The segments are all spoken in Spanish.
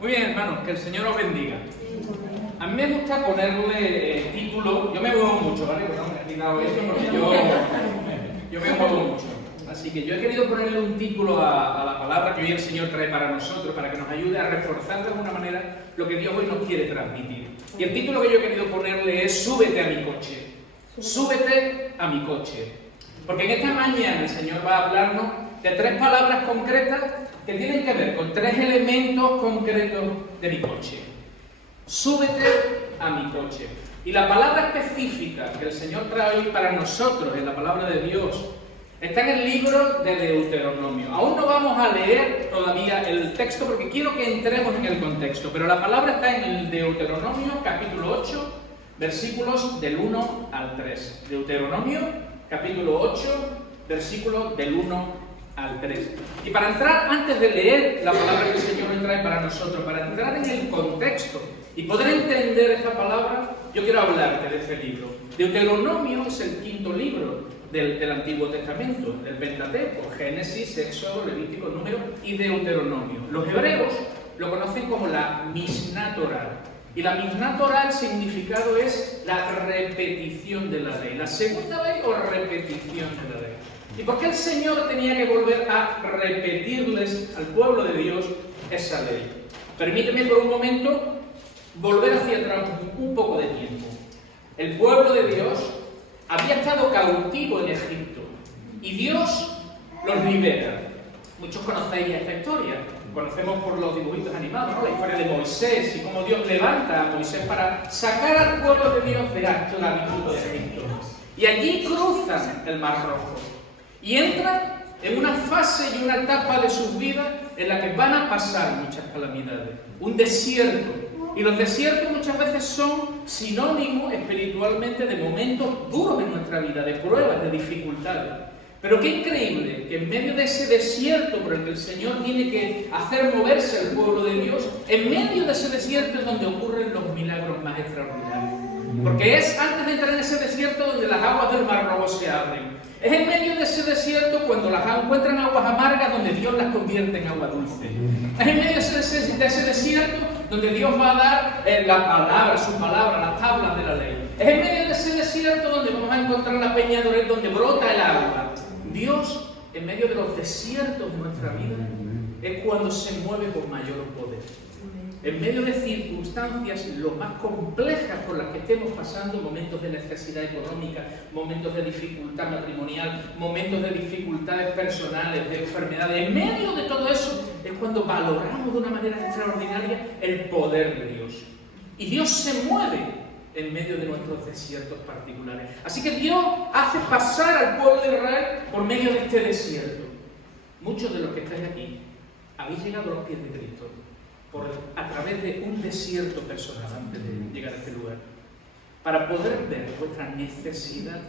Muy bien, hermanos, que el Señor os bendiga. A mí me gusta ponerle título. Yo me muevo mucho, ¿vale? Pues no me he quitado esto porque yo me muevo mucho. Así que yo he querido ponerle un título a la palabra que hoy el Señor trae para nosotros, para que nos ayude a reforzar de alguna manera lo que Dios hoy nos quiere transmitir. Y el título que yo he querido ponerle es Súbete a mi coche. Súbete a mi coche. Porque en esta mañana el Señor va a hablarnos de tres palabras concretas que tienen que ver con tres elementos concretos de mi coche. Súbete a mi coche. Y la palabra específica que el Señor trae hoy para nosotros en la palabra de Dios está en el libro de Deuteronomio. Aún no vamos a leer todavía el texto porque quiero que entremos en el contexto, pero la palabra está en el Deuteronomio capítulo 8, versículos del 1 al 3. Deuteronomio capítulo 8, versículos del 1 al 3. Y para entrar, antes de leer la palabra que el Señor nos trae para nosotros, para entrar en el contexto y poder entender esta palabra, yo quiero hablarte de este libro. Deuteronomio es el quinto libro del Antiguo Testamento, del Pentateuco: Génesis, Éxodo, Levítico, Número y Deuteronomio. Los hebreos lo conocen como la Mishnah Torah. Y la Mishnah Torah, el significado es la repetición de la ley, la segunda ley o repetición de la ley. ¿Y por qué el Señor tenía que volver a repetirles al pueblo de Dios esa ley? Permíteme por un momento volver hacia atrás un poco de tiempo. El pueblo de Dios había estado cautivo en Egipto y Dios los libera. Muchos conocéis esta historia. Conocemos por los dibujitos animados, ¿no? La historia de Moisés y cómo Dios levanta a Moisés para sacar al pueblo de Dios de la esclavitud de Egipto. Y allí cruzan el Mar Rojo y entran en una fase y una etapa de sus vidas en la que van a pasar muchas calamidades. Un desierto. Y los desiertos muchas veces son sinónimos espiritualmente de momentos duros en nuestra vida, de pruebas, de dificultades. Pero qué increíble que en medio de ese desierto por el que el Señor tiene que hacer moverse al pueblo de Dios, en medio de ese desierto es donde ocurren los milagros más extraordinarios. Porque es antes de entrar en ese desierto donde las aguas del Mar Rojo se abren. Es en medio de ese desierto cuando las encuentran aguas amargas donde Dios las convierte en agua dulce. Es en medio de ese desierto donde Dios va a dar la palabra, su palabra, las tablas de la ley. Es en medio de ese desierto donde vamos a encontrar la peña Doré, donde brota el agua. Dios, en medio de los desiertos de nuestra vida, es cuando se mueve con mayor poder. En medio de circunstancias lo más complejas por las que estemos pasando, momentos de necesidad económica, momentos de dificultad matrimonial, momentos de dificultades personales, de enfermedades, en medio de todo eso es cuando valoramos de una manera extraordinaria el poder de Dios. Y Dios se mueve en medio de nuestros desiertos particulares. Así que Dios hace pasar al pueblo de Israel por medio de este desierto. Muchos de los que estáis aquí habéis llegado a los pies de Cristo a través de un desierto personal antes de llegar a este lugar, para poder ver vuestra necesidad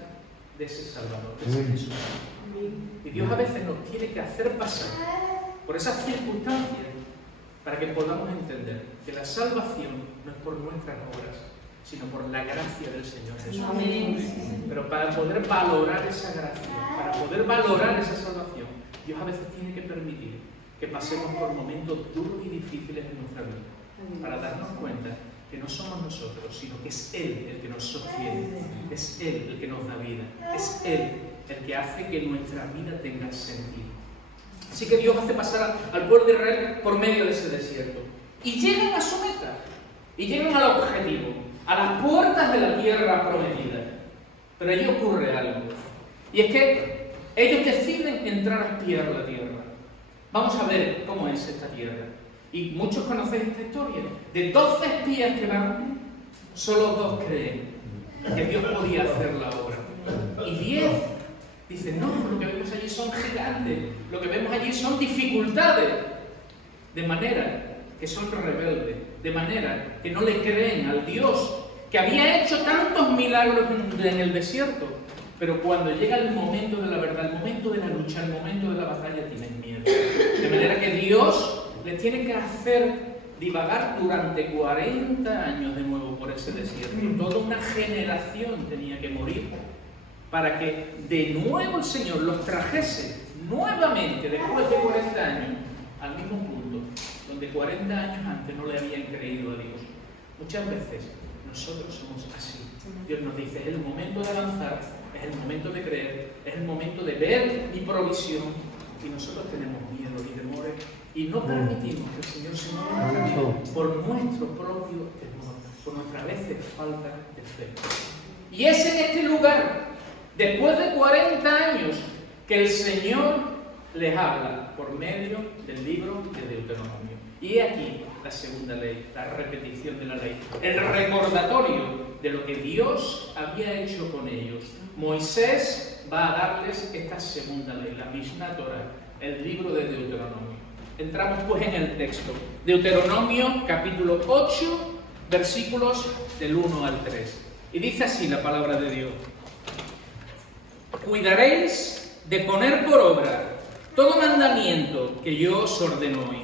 de ese Salvador, de ese Jesús. Y Dios a veces nos tiene que hacer pasar por esas circunstancias para que podamos entender que la salvación no es por nuestras obras, sino por la gracia del Señor Jesús. Pero para poder valorar esa gracia, para poder valorar esa salvación, Dios a veces tiene que permitir que pasemos por momentos duros y difíciles en nuestra vida, para darnos cuenta que no somos nosotros, sino que es Él el que nos sostiene, es Él el que nos da vida, es Él el que hace que nuestra vida tenga sentido. Así que Dios hace pasar al pueblo de Israel por medio de ese desierto. Y llegan a su meta, y llegan al objetivo, a las puertas de la tierra prometida. Pero allí ocurre algo, y es que ellos deciden entrar a espiar la tierra. Vamos a ver cómo es esta tierra. Y muchos conocéis esta historia. De 12 espías que van, solo 2 creen que Dios podía hacer la obra. Y 10 dicen, no, lo que vemos allí son gigantes, lo que vemos allí son dificultades. De manera que son rebeldes, de manera que no le creen al Dios que había hecho tantos milagros en el desierto. Pero cuando llega el momento de la verdad, el momento de la lucha, el momento de la batalla, tienen miedo. De manera que Dios les tiene que hacer divagar durante 40 años de nuevo por ese desierto. Toda una generación tenía que morir para que de nuevo el Señor los trajese nuevamente, después de 40 años, al mismo punto donde 40 años antes no le habían creído a Dios. Muchas veces nosotros somos así. Dios nos dice, es el momento de avanzar, es el momento de creer, es el momento de ver mi provisión, y nosotros tenemos miedo y temores y no permitimos que el Señor se mueva por nuestro propio temor, por nuestra veces falta de fe. Y es en este lugar, después de 40 años, que el Señor les habla por medio del libro de Deuteronomio. Y he aquí la segunda ley, la repetición de la ley, el recordatorio de lo que Dios había hecho con ellos. Moisés va a darles esta segunda ley, la Mishnah Torah, el libro de Deuteronomio. Entramos pues en el texto. Deuteronomio capítulo 8, versículos del 1 al 3. Y dice así la palabra de Dios. Cuidaréis de poner por obra todo mandamiento que yo os ordeno hoy,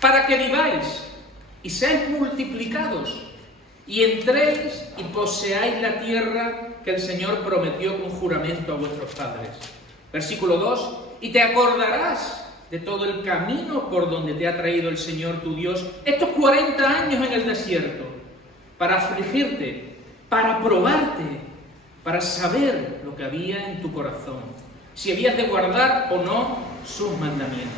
para que viváis y seáis multiplicados, y entréis y poseáis la tierra que el Señor prometió con juramento a vuestros padres. Versículo 2. Y te acordarás de todo el camino por donde te ha traído el Señor tu Dios estos 40 años en el desierto, para afligirte, para probarte, para saber lo que había en tu corazón, si habías de guardar o no sus mandamientos.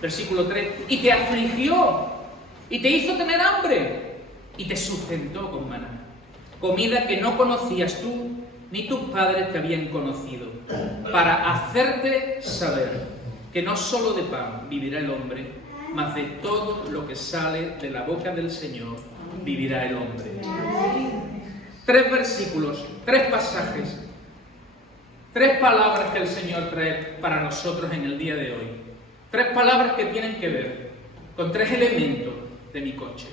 Versículo 3. Y te afligió, y te hizo tener hambre, y te sustentó con maná, comida que no conocías tú, ni tus padres te habían conocido, para hacerte saber que no solo de pan vivirá el hombre, mas de todo lo que sale de la boca del Señor vivirá el hombre. 3 versículos, 3 pasajes, 3 palabras que el Señor trae para nosotros en el día de hoy. 3 palabras que tienen que ver con 3 elementos de mi coche.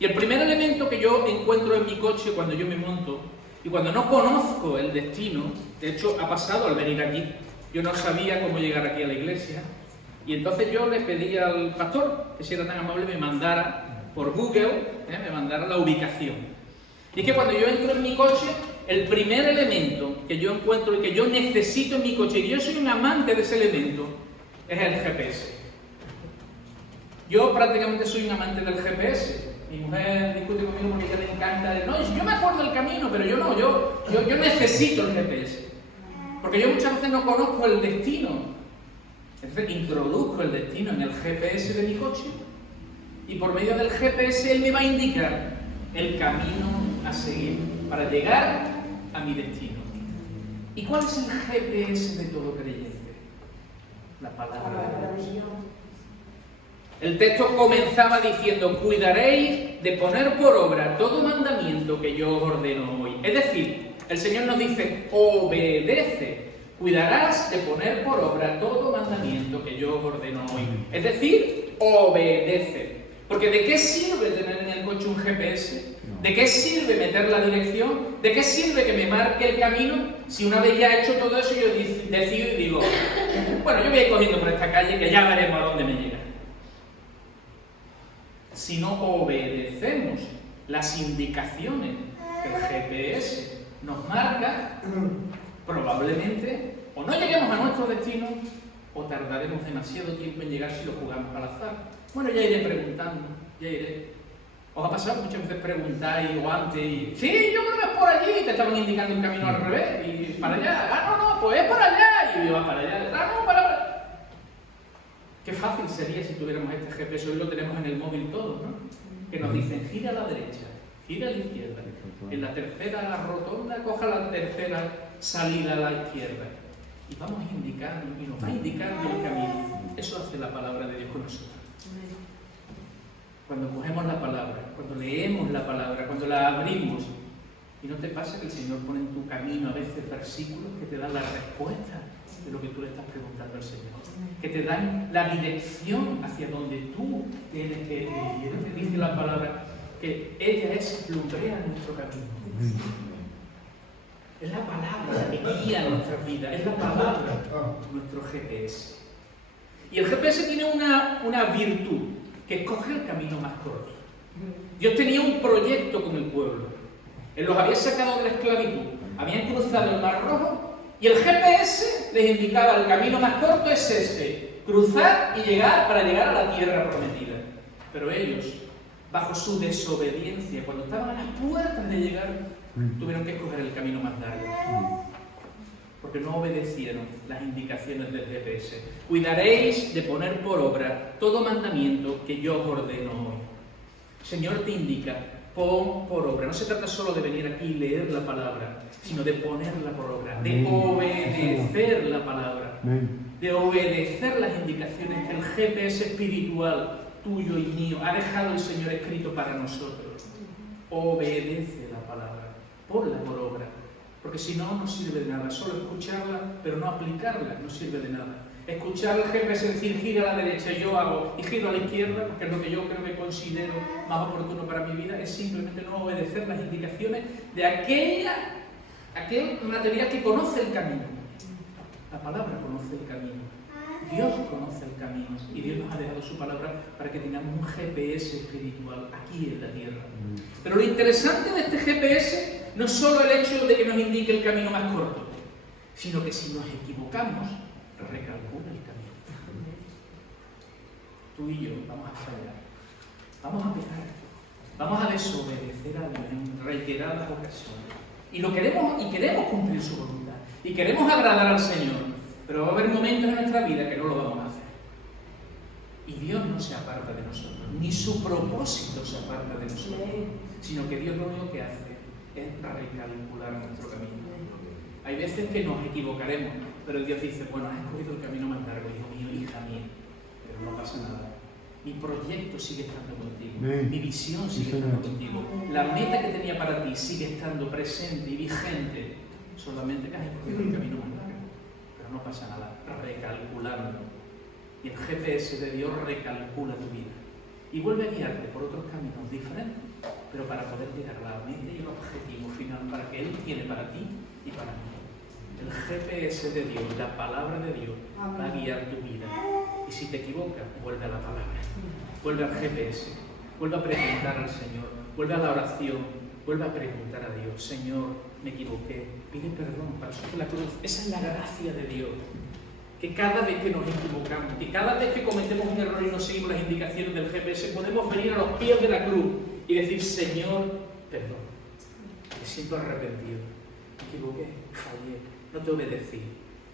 Y el primer elemento que yo encuentro en mi coche cuando yo me monto y cuando no conozco el destino, de hecho ha pasado al venir aquí, yo no sabía cómo llegar aquí a la iglesia, y entonces yo le pedí al pastor que si era tan amable me mandara por Google, me mandara la ubicación. Y es que cuando yo entro en mi coche, el primer elemento que yo encuentro y que yo necesito en mi coche, y yo soy un amante de ese elemento, es el GPS. Yo prácticamente soy un amante del GPS. Mi mujer discute conmigo porque a ella le encanta. No, yo me acuerdo del camino, pero yo no, yo necesito el GPS. Porque yo muchas veces no conozco el destino. Entonces introduzco el destino en el GPS de mi coche y por medio del GPS él me va a indicar el camino a seguir para llegar a mi destino. ¿Y cuál es el GPS de todo creyente? La palabra de Dios. El texto comenzaba diciendo, cuidaréis de poner por obra todo mandamiento que yo os ordeno hoy. Es decir, el Señor nos dice, obedece, cuidarás de poner por obra todo mandamiento que yo os ordeno hoy. Es decir, obedece. Porque ¿de qué sirve tener en el coche un GPS? ¿De qué sirve meter la dirección? ¿De qué sirve que me marque el camino si una vez ya he hecho todo eso yo decido y digo, bueno, yo voy a ir cogiendo por esta calle que ya veremos a dónde me llega? Si no obedecemos las indicaciones que el GPS nos marca, probablemente o no lleguemos a nuestro destino o tardaremos demasiado tiempo en llegar si lo jugamos al azar. Bueno, ya iré preguntando, ya iré. ¿Os ha pasado muchas veces preguntáis o antes y sí, yo creo que es por allí y te estaban indicando el camino al revés y para allá? No, pues es para allá y yo para allá. No, para. Qué fácil sería si tuviéramos este GPS, hoy lo tenemos en el móvil todos, ¿no? Que nos dicen gira a la derecha, gira a la izquierda, en la tercera rotonda coja la tercera salida a la izquierda. Y vamos indicando, y nos va indicando el camino. Eso hace la palabra de Dios con nosotros. Cuando cogemos la palabra, cuando leemos la palabra, cuando la abrimos, ¿y no te pasa que el Señor pone en tu camino a veces versículos que te dan la respuesta de lo que tú le estás preguntando al Señor? Que te dan la dirección hacia donde tú tienes que ir. Te dice la palabra que ella es lumbrea en nuestro camino. Es la palabra que guía nuestra vida, es la palabra nuestro GPS. Y el GPS tiene una virtud, que escoge el camino más corto. Dios tenía un proyecto con el pueblo. Él los había sacado de la esclavitud, habían cruzado el Mar Rojo y el GPS les indicaba el camino más corto es este. cruzar y llegar para llegar a la tierra prometida. Pero ellos, bajo su desobediencia, cuando estaban a las puertas de llegar, tuvieron que escoger el camino más largo. Porque no obedecieron las indicaciones del GPS. Cuidaréis de poner por obra todo mandamiento que yo os ordeno hoy. El Señor te indica, pon por obra. No se trata solo de venir aquí y leer la palabra, sino de ponerla por obra, de obedecer la palabra, de obedecer las indicaciones que el GPS espiritual tuyo y mío ha dejado el Señor escrito para nosotros. Obedece la palabra, ponla por obra. Porque si no, no sirve de nada. Solo escucharla, pero no aplicarla, no sirve de nada. Escuchar el GPS decir, gira a la derecha, yo hago, y giro a la izquierda, que es lo que yo creo que considero más oportuno para mi vida, es simplemente no obedecer las indicaciones de aquel material que conoce el camino. La palabra conoce el camino. Dios conoce el camino. Y Dios nos ha dejado su palabra para que tengamos un GPS espiritual aquí en la tierra. Pero lo interesante de este GPS no es solo el hecho de que nos indique el camino más corto, sino que si nos equivocamos, recalcula el camino. Tú y yo vamos a fallar, vamos a pecar, vamos a desobedecer a Dios en reiteradas ocasiones. Y queremos cumplir su voluntad, y queremos agradar al Señor, pero va a haber momentos en nuestra vida que no lo vamos a hacer. Y Dios no se aparta de nosotros, ni su propósito se aparta de nosotros, sino que Dios lo único que hace es recalcular nuestro camino. Hay veces que nos equivocaremos, pero Dios dice, bueno, has escogido el camino más largo, hijo mío, hija mía, pero no pasa nada. Mi proyecto sigue estando contigo, mi visión sigue estando contigo, la meta que tenía para ti sigue estando presente y vigente, solamente que has escogido el camino más largo, pero no pasa nada, recalculando. Y el GPS de Dios recalcula tu vida y vuelve a guiarte por otros caminos diferentes, pero para poder llegar a la meta y el objetivo final para que Él tiene para ti y para mí. El GPS de Dios, la palabra de Dios, va a guiar tu vida. Y si te equivocas, vuelve a la palabra, vuelve al GPS, vuelve a preguntar al Señor, vuelve a la oración, vuelve a preguntar a Dios, Señor, me equivoqué, pide perdón para eso la cruz. Esa es la gracia de Dios. Que cada vez que nos equivocamos, que cada vez que cometemos un error y no seguimos las indicaciones del GPS, podemos venir a los pies de la cruz y decir, Señor, perdón, me siento arrepentido, me equivoqué, fallé, no te obedecí,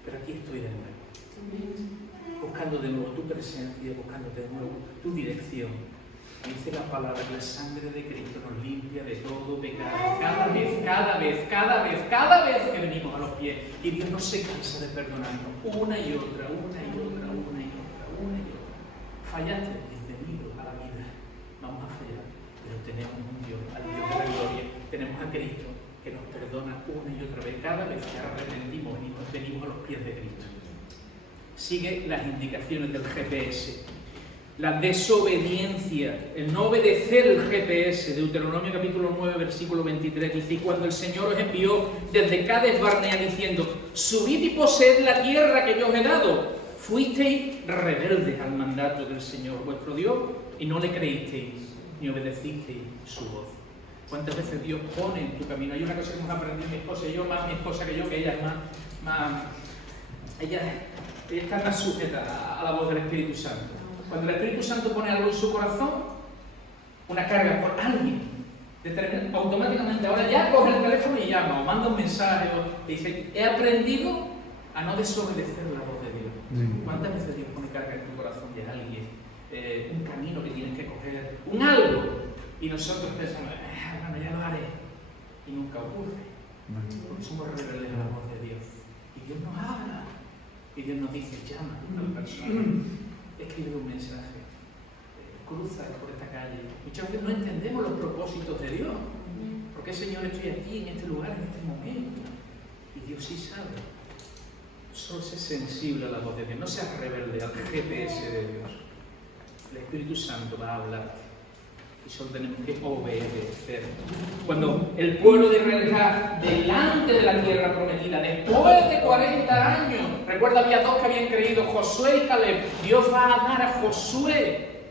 pero aquí estoy de nuevo, buscando de nuevo tu presencia, buscando de nuevo tu dirección. Dice la palabra que la sangre de Cristo nos limpia de todo pecado, cada vez que venimos a los pies. Y Dios no se cansa de perdonarnos una y otra. Fallaste, bienvenido a la vida. Vamos a fallar, pero tenemos un Dios, al Dios de la gloria. Tenemos a Cristo que nos perdona una y otra vez. Cada vez que arrepentimos, venimos a los pies de Cristo. Sigue las indicaciones del GPS. La desobediencia, el no obedecer el GPS, Deuteronomio capítulo 9, versículo 23, dice, y cuando el Señor os envió desde Cades Barnea diciendo, subid y poseed la tierra que yo os he dado, fuisteis rebeldes al mandato del Señor vuestro Dios y no le creísteis ni obedecisteis su voz. ¿Cuántas veces Dios pone en tu camino? Hay una cosa que hemos aprendido mi esposa y yo, más mi esposa que yo, que ella es ella está más sujeta a la voz del Espíritu Santo. Cuando el Espíritu Santo pone algo en su corazón, una carga por alguien, automáticamente ahora ya coge el teléfono y llama, o manda un mensaje, o dice, he aprendido a no desobedecer la voz de Dios. ¿Cuántas veces Dios pone carga en tu corazón de alguien? Un camino que tienes que coger, un algo, y nosotros pensamos, bueno, ya lo haré, y nunca ocurre, porque somos rebeldes a la voz de Dios. Y Dios nos habla, y Dios nos dice, llama a la persona. Escribe un mensaje, cruza por esta calle. Muchas veces no entendemos los propósitos de Dios. ¿Por qué, Señor, estoy aquí, en este lugar, en este momento? Y Dios sí sabe. Solo sé sensible a la voz de Dios, no seas rebelde al GPS de Dios. El Espíritu Santo va a hablarte y solo tenemos que obedecer. Cuando el pueblo de Israel está delante de la tierra prometida, después de 40 años, recuerda, había dos que habían creído, Josué y Caleb. Dios va a dar a Josué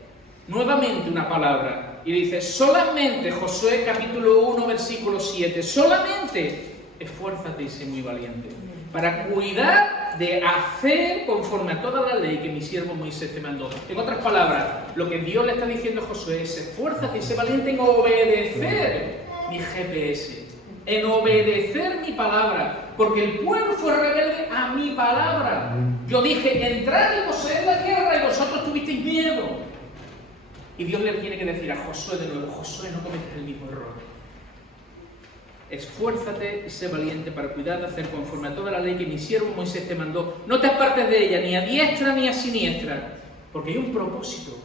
nuevamente una palabra y dice, solamente, Josué capítulo 1 versículo 7, solamente esfuérzate y sé muy valiente. para cuidar de hacer conforme a toda la ley que mi siervo Moisés te mandó. En otras palabras, lo que Dios le está diciendo a Josué es: esfuérzate y sé valiente en obedecer mi GPS, en obedecer mi palabra, porque el pueblo fue rebelde a mi palabra. Yo dije: entrad y poseed la tierra, y vosotros tuvisteis miedo. Y Dios le tiene que decir a Josué de nuevo: Josué, no cometas el mismo error. Esfuérzate y sé valiente para cuidar de hacer conforme a toda la ley que mi siervo Moisés te mandó. No te apartes de ella, ni a diestra ni a siniestra, porque hay un propósito: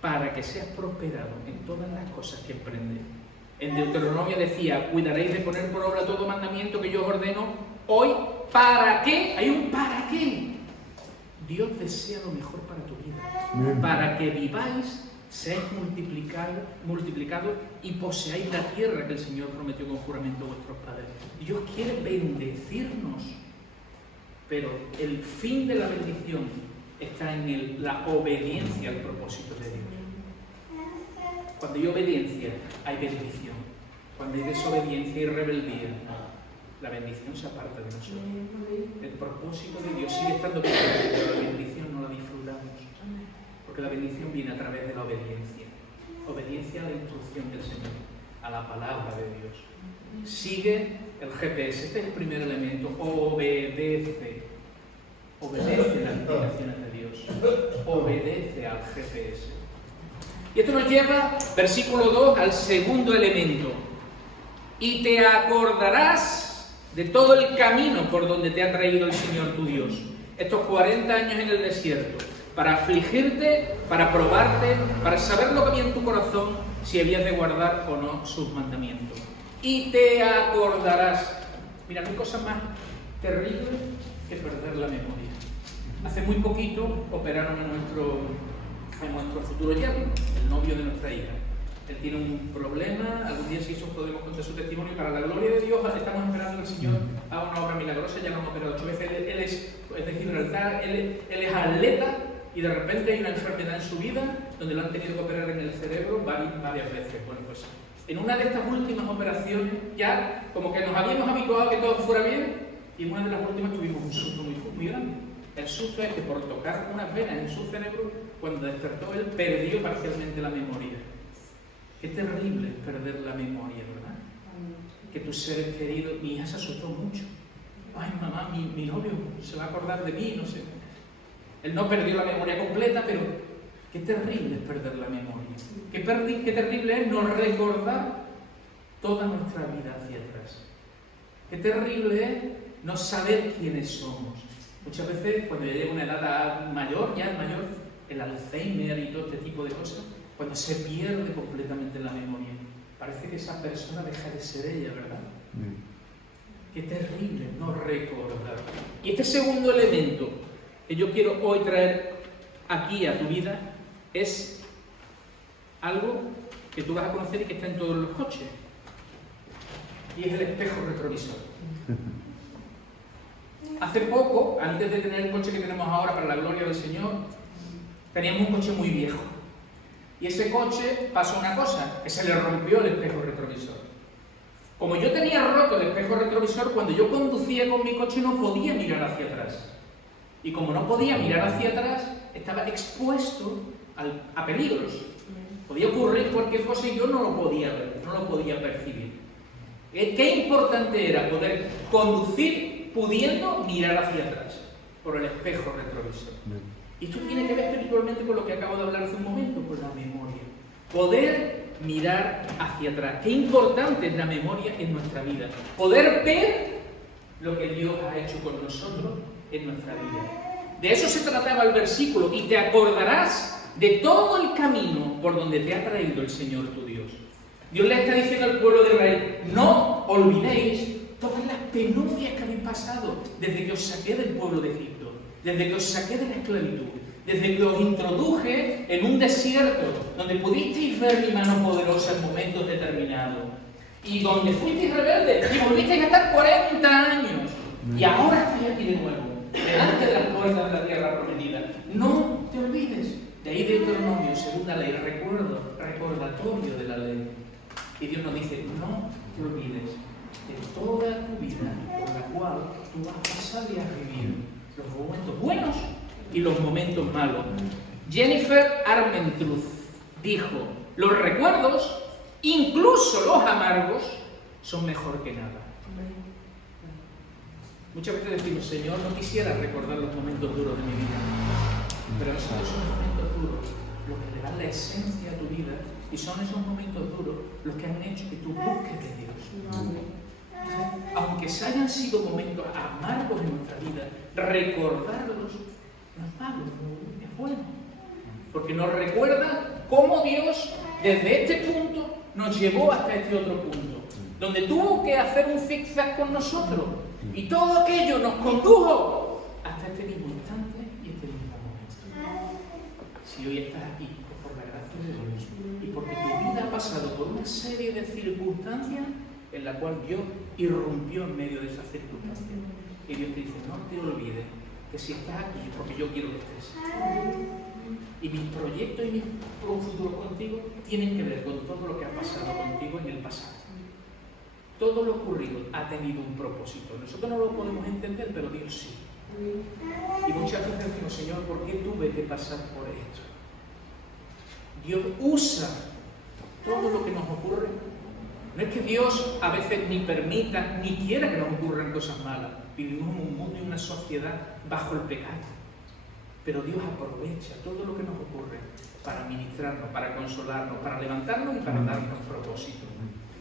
para que seas prosperado en todas las cosas que emprendes. En Deuteronomio decía: cuidaréis de poner por obra todo mandamiento que yo os ordeno hoy. ¿Para qué? Hay un para qué. Dios desea lo mejor para tu vida, para que viváis, seáis multiplicados y poseáis la tierra que el Señor prometió con juramento a vuestros padres. Dios quiere bendecirnos, pero el fin de la bendición está en la obediencia al propósito de Dios. Cuando hay obediencia, hay bendición. Cuando hay desobediencia y rebeldía, la bendición se aparta de nosotros. El propósito de Dios sigue estando presente, pero la bendición no la disfrutamos. Porque la bendición viene a través de la obediencia. Obediencia a la instrucción del Señor, a la palabra de Dios. Sigue el GPS, este es el primer elemento: obedece. Obedece las indicaciones de Dios. Obedece al GPS. Y esto nos lleva, versículo 2, al segundo elemento. Y te acordarás de todo el camino por donde te ha traído el Señor tu Dios. Estos 40 años en el desierto, para afligirte, para probarte, para saber lo que había en tu corazón, si habías de guardar o no sus mandamientos. Y te acordarás. Mira, no hay cosa más terrible que perder la memoria. Hace muy poquito operaron a nuestro futuro yerno, el novio de nuestra hija. Él tiene un problema, algún día si eso podemos contar su testimonio. Para la gloria de Dios estamos esperando que el Señor haga una obra milagrosa. Ya lo hemos operado 8 veces. Él es de Gibraltar, él es atleta, y de repente hay una enfermedad en su vida donde lo han tenido que operar en el cerebro varias veces. Bueno, pues en una de estas últimas operaciones ya como que nos habíamos habituado a que todo fuera bien, y en una de las últimas tuvimos un susto muy grande. El susto es que por tocar unas venas en su cerebro, cuando despertó él perdió parcialmente la memoria. Qué terrible es perder la memoria, ¿verdad? Que tus seres queridos... Mi hija se asustó mucho. Ay, mamá, mi novio se va a acordar de mí, no sé. Él no perdió la memoria completa, pero qué terrible es perder la memoria. Qué terrible es no recordar toda nuestra vida hacia atrás. Qué terrible es no saber quiénes somos. Muchas veces, cuando ya llega una edad mayor, el Alzheimer y todo este tipo de cosas, cuando se pierde completamente la memoria, parece que esa persona deja de ser ella, ¿verdad? Qué terrible no recordar. Y este segundo elemento que yo quiero hoy traer aquí a tu vida es algo que tú vas a conocer y que está en todos los coches. Y es el espejo retrovisor. Hace poco, antes de tener el coche que tenemos ahora, para la gloria del Señor, teníamos un coche muy viejo. Y ese coche pasó una cosa, que se le rompió el espejo retrovisor. Como yo tenía roto el espejo retrovisor, cuando yo conducía con mi coche no podía mirar hacia atrás. Y como no podía mirar hacia atrás, estaba expuesto a peligros. Podía ocurrir cualquier cosa y yo no lo podía ver, no lo podía percibir. Qué importante era poder conducir pudiendo mirar hacia atrás, por el espejo retrovisor. Y esto tiene que ver espiritualmente con lo que acabo de hablar hace un momento, con la memoria. Poder mirar hacia atrás. Qué importante es la memoria en nuestra vida. Poder ver lo que Dios ha hecho con nosotros en nuestra vida. De eso se trataba el versículo. Y te acordarás de todo el camino por donde te ha traído el Señor tu Dios. Dios le está diciendo al pueblo de Israel: no olvidéis todas las penurias que habéis pasado desde que os saqué del pueblo de Egipto, desde que os saqué de la esclavitud, desde que os introduje en un desierto donde pudisteis ver mi mano poderosa en momentos determinados, y donde fuisteis rebeldes y volvisteis a estar 40 años, y ahora estoy aquí de nuevo, delante de las puertas de la tierra prometida. No te olvides. De ahí Deuteronomio, segunda ley, recordatorio de la ley. Y Dios nos dice: no te olvides. de toda tu vida por la cual tú vas a pasar y a vivir los momentos buenos y los momentos malos. Jennifer Armentrout dijo: los recuerdos, incluso los amargos, son mejor que nada. Muchas veces decimos: Señor, no quisiera recordar los momentos duros de mi vida, pero esos son momentos duros los que le dan la esencia a tu vida, y son esos momentos duros los que han hecho que tú busques de Dios. Aunque se hayan sido momentos amargos en nuestra vida, recordarlos no es malo, es bueno, porque nos recuerda cómo Dios desde este punto nos llevó hasta este otro punto, donde tuvo que hacer un zigzag con nosotros, y todo aquello nos condujo hasta este mismo instante y este mismo momento. Si hoy estás aquí, es por la gracia de Dios y porque tu vida ha pasado por una serie de circunstancias en la cual Dios irrumpió en medio de esas circunstancias. Y Dios te dice: no te olvides que si estás aquí es porque yo quiero que estés. Y mis proyectos y mis futuros contigo tienen que ver con todo lo que ha pasado contigo en el pasado. Todo lo ocurrido ha tenido un propósito. Nosotros no lo podemos entender, pero Dios sí. Y muchas veces decimos: Señor, ¿por qué tuve que pasar por esto? Dios usa todo lo que nos ocurre. No es que Dios a veces ni permita ni quiera que nos ocurran cosas malas. Vivimos en un mundo y una sociedad bajo el pecado. Pero Dios aprovecha todo lo que nos ocurre para ministrarnos, para consolarnos, para levantarnos y para darnos propósito.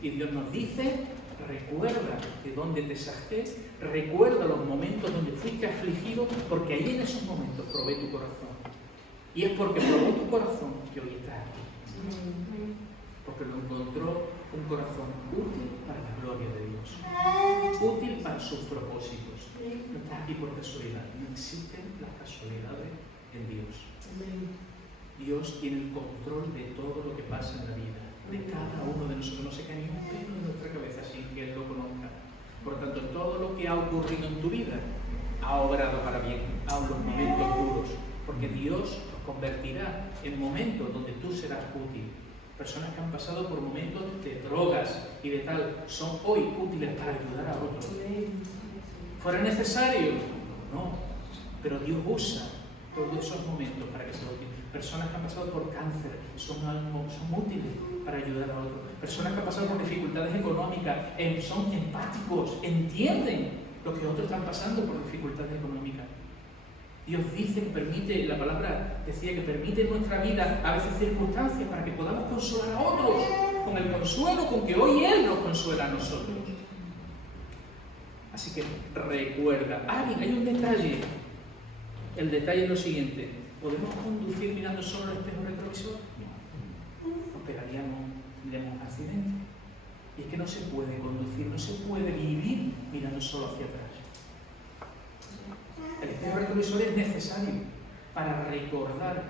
Y Dios nos dice: recuerda de dónde te saqué, recuerda los momentos donde fuiste afligido, porque ahí en esos momentos probé tu corazón. Y es porque probó tu corazón que hoy estás aquí. Porque lo encontró un corazón útil para la gloria de Dios, útil para sus propósitos. No estás aquí por casualidad, no existen las casualidades en Dios. Dios tiene el control de todo lo que pasa en la vida, de cada uno de nosotros. No se cae ni un pelo en nuestra cabeza sin que Él lo conozca. Por tanto, todo lo que ha ocurrido en tu vida ha obrado para bien, aun los momentos duros, porque Dios los convertirá en momentos donde tú serás útil. Personas que han pasado por momentos de drogas y de tal, son hoy útiles para ayudar a otros. ¿Fuera necesario? No. Pero Dios usa todos esos momentos para que se lo utilicen. Personas que han pasado por cáncer son útiles para ayudar a otros. Personas que han pasado por dificultades económicas son empáticos, entienden lo que otros están pasando por dificultades económicas. Dios dice que permite, la palabra decía que permite en nuestra vida a veces circunstancias para que podamos consolar a otros con el consuelo con que hoy Él nos consuela a nosotros. Así que recuerda. Bien, hay un detalle. El detalle es lo siguiente: ¿podemos conducir mirando solo el espejo retrovisor? No. Nos pegaríamos, tendríamos un accidente. Y es que no se puede conducir, no se puede vivir mirando solo hacia atrás. El espejo retrovisor es necesario para recordar,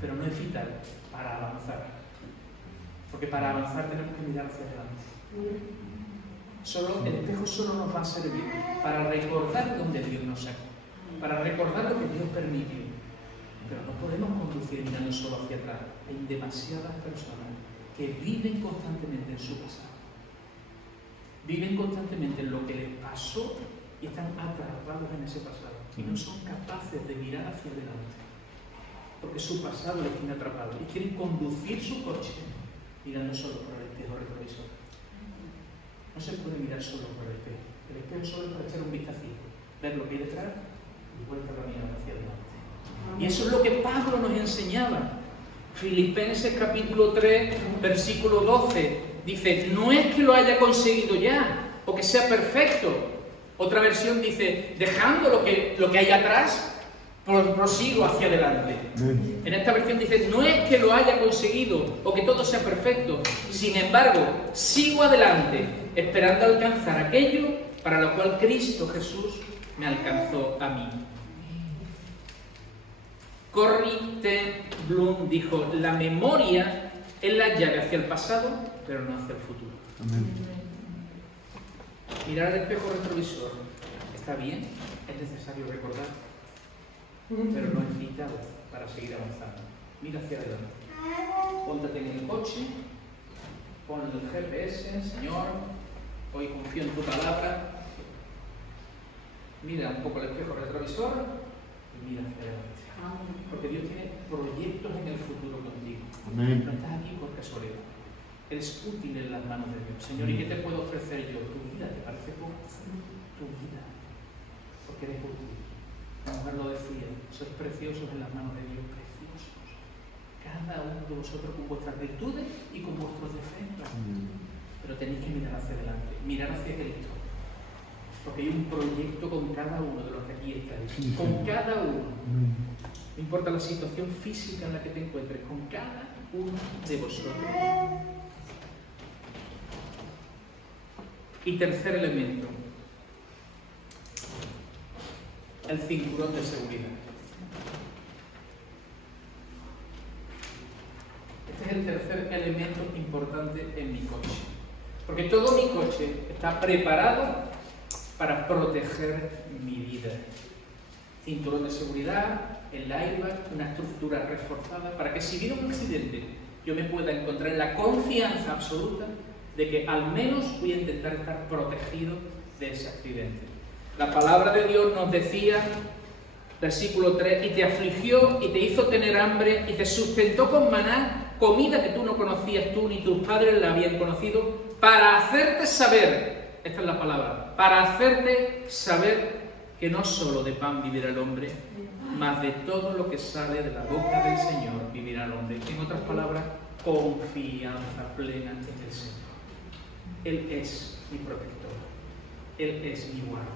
pero no es vital para avanzar. Porque para avanzar tenemos que mirar hacia adelante. El espejo solo nos va a servir para recordar dónde Dios nos sacó, para recordar lo que Dios permitió. Pero no podemos conducir mirando solo hacia atrás. Hay demasiadas personas que viven constantemente en su pasado. Viven constantemente en lo que les pasó y están atrapados en ese pasado. Y no son capaces de mirar hacia adelante. Porque su pasado les tiene atrapados. Y quieren conducir su coche mirando solo por el espejo retrovisor. No se puede mirar solo por el espejo. El espejo solo es para echar un vistacito, ver lo que hay detrás y vuelta a caminar hacia adelante. Y eso es lo que Pablo nos enseñaba. Filipenses capítulo 3, versículo 12, dice: no es que lo haya conseguido ya, o que sea perfecto. Otra versión dice: dejando lo que hay atrás, prosigo hacia adelante. En esta versión dice: no es que lo haya conseguido, o que todo sea perfecto. Sin embargo, sigo adelante, esperando alcanzar aquello para lo cual Cristo Jesús me alcanzó a mí. Corrie ten Boom dijo: la memoria es la llave hacia el pasado, pero no hacia el futuro. Amén. Mirar al espejo retrovisor está bien, es necesario recordar, pero no es vital para seguir avanzando. Mira hacia adelante. Póntate en el coche, pon el GPS, Señor, Hoy confío en tu palabra. Mira un poco el espejo retrovisor y mira hacia adelante. Porque Dios tiene proyectos en el futuro contigo. Amén. No estás aquí por casualidad. Eres útil en las manos de Dios. Señor, ¿y qué te puedo ofrecer yo? Tu vida, ¿te parece poco? Tu vida. Porque eres útil. La mujer lo decía, sois preciosos en las manos de Dios, preciosos. Cada uno de vosotros con vuestras virtudes y con vuestros defectos. Pero tenéis que mirar hacia adelante, mirar hacia Cristo. Porque hay un proyecto con cada uno de los que aquí estáis. Con cada uno. No importa la situación física en la que te encuentres, con cada uno de vosotros. Y tercer elemento, el cinturón de seguridad. Este es el tercer elemento importante en mi coche. Porque todo mi coche está preparado para proteger mi vida. Cinturón de seguridad, el airbag, una estructura reforzada, para que si viene un accidente yo me pueda encontrar en la confianza absoluta de que al menos voy a intentar estar protegido de ese accidente. La palabra de Dios nos decía, versículo 3, y te afligió y te hizo tener hambre y te sustentó con maná, comida que tú no conocías tú ni tus padres la habían conocido, para hacerte saber, esta es la palabra, para hacerte saber que no solo de pan vivirá el hombre, mas de todo lo que sale de la boca del Señor vivirá el hombre. En otras palabras, confianza plena en el Señor. Él es mi protector, Él es mi guarda,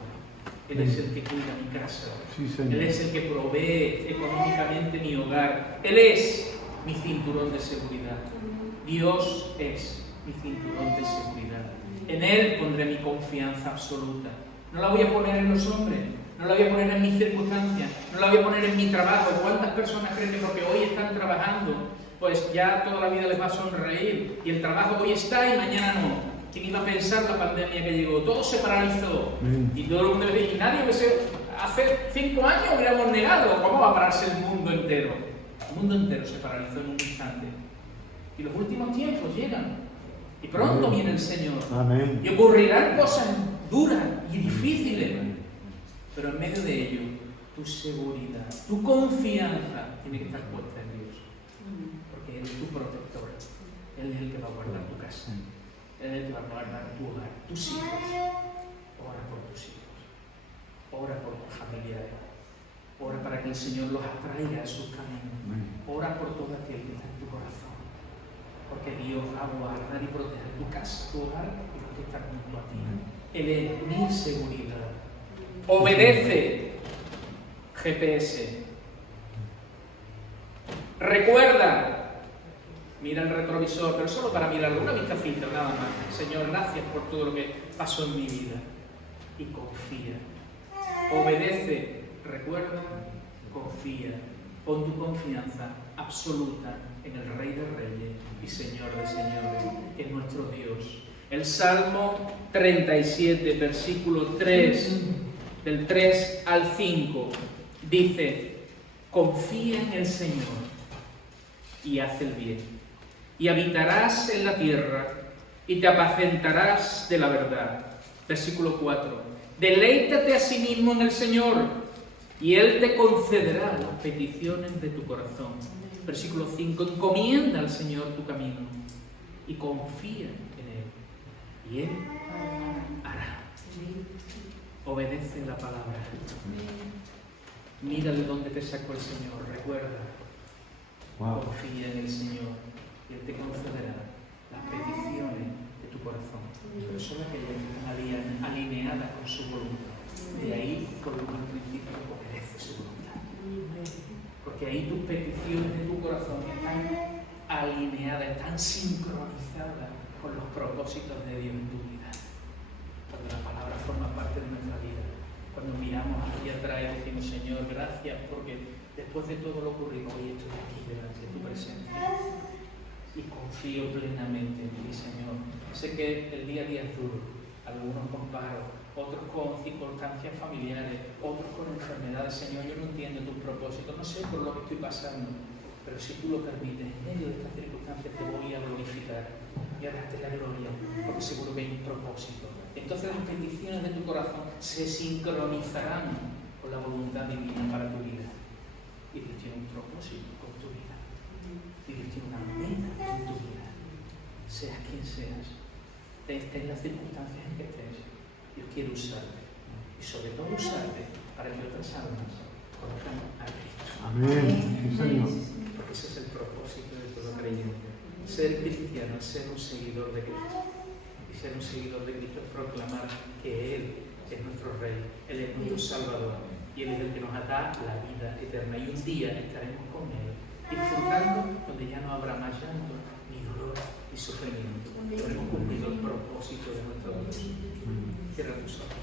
Él es el que cuida mi casa, Sí, Señor. Él es el que provee económicamente mi hogar, Él es mi cinturón de seguridad. Dios es mi cinturón de seguridad. En Él pondré mi confianza absoluta. No la voy a poner en los hombres, no la voy a poner en mis circunstancias, no la voy a poner en mi trabajo. ¿Cuántas personas creen que porque hoy están trabajando, pues ya toda la vida les va a sonreír? Y el trabajo hoy está y mañana no. ¿Quién iba a pensar la pandemia que llegó? Todo se paralizó. Y todo el mundo decía, y nadie hace 5 años hubiéramos negado. ¿Cómo va a pararse el mundo entero? El mundo entero se paralizó en un instante. Y los últimos tiempos llegan. Y pronto viene el Señor. Amén. Y ocurrirán cosas duras y difíciles. Pero en medio de ello, tu seguridad, tu confianza tiene que estar puesta en Dios. Porque Él es tu protector. Él es el que va a guardar tu casa. Él es el que va a guardar tu hogar, tus hijos. Ora por tus hijos. Ora por tus familiares. Ora para que el Señor los atraiga a sus caminos. Ora por todo aquel que está en tu corazón. Porque Dios va a guardar y proteger tu casa, tu hogar y lo que está junto a ti. Él es mi seguridad. Obedece, GPS. Recuerda. Mira el retrovisor, pero solo para mirarlo, una vistacita, nada más. Señor, gracias por todo lo que pasó en mi vida. Y confía. Obedece, recuerda, confía. Pon tu confianza absoluta en el Rey de Reyes y Señor de Señores, que es nuestro Dios. El Salmo 37, versículo 3, del 3 al 5, dice, confía en el Señor y haz el bien. Y habitarás en la tierra y te apacentarás de la verdad. Versículo 4. Deleítate a sí mismo en el Señor y Él te concederá las peticiones de tu corazón. Versículo 5. Encomienda al Señor tu camino y confía en Él. Y Él hará. Obedece la palabra. Mira de dónde te sacó el Señor. Recuerda. Confía en el Señor. Él te concederá las peticiones de tu corazón, pero solo aquellas que están alineadas con su voluntad. De ahí, por lo más principio, obedece su voluntad. Porque ahí tus peticiones de tu corazón están alineadas, están sincronizadas con los propósitos de Dios en tu vida. Cuando la palabra forma parte de nuestra vida, cuando miramos hacia atrás y decimos, Señor, gracias, porque después de todo lo ocurrido, hoy estoy aquí delante de tu presencia. Y confío plenamente en ti, Señor. Sé que el día a día es duro, algunos con paro, otros con circunstancias familiares, otros con enfermedades. Señor, yo no entiendo tus propósitos, no sé por lo que estoy pasando, pero si tú lo permites, en medio de estas circunstancias te voy a glorificar, y a darte la gloria, porque seguro que hay un propósito. Entonces las peticiones de tu corazón se sincronizarán con la voluntad divina para tu vida. Y Dios tiene un propósito con tu vida. Y Dios tiene una meta con tu vida. Seas quien seas, estés en las circunstancias en que estés, Dios quiere usarte. Y sobre todo usarte para que otras almas conozcan a Cristo. Amén. Sí, Señor. Porque ese es el propósito de todo creyente. Ser cristiano es ser un seguidor de Cristo. Y ser un seguidor de Cristo es proclamar que Él es nuestro Rey, Él es nuestro Salvador y Él es el que nos da la vida eterna. Y un día estaremos con Él, disfrutando donde ya no habrá más llanto, ni dolor, ni sufrimiento. Habremos cumplido el propósito de nuestro Dios. Cierra tus ojos.